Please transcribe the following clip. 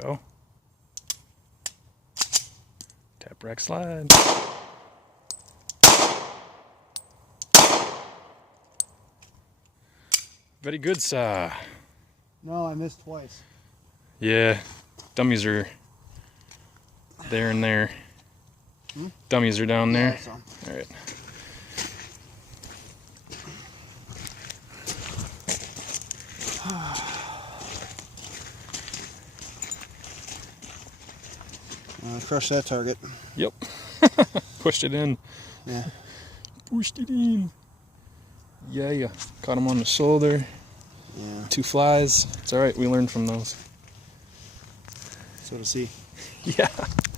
go. Tap, rack, slide. Very good, sir. No, I missed twice. Yeah, dummies are there and there. Dummies are down there. Yeah, All right. Crush that target. Yep. Pushed it in. Yeah. Pushed it in. Yeah. Caught him on the shoulder. Yeah. 2 flies. It's all right. We learned from those. So to see. Yeah.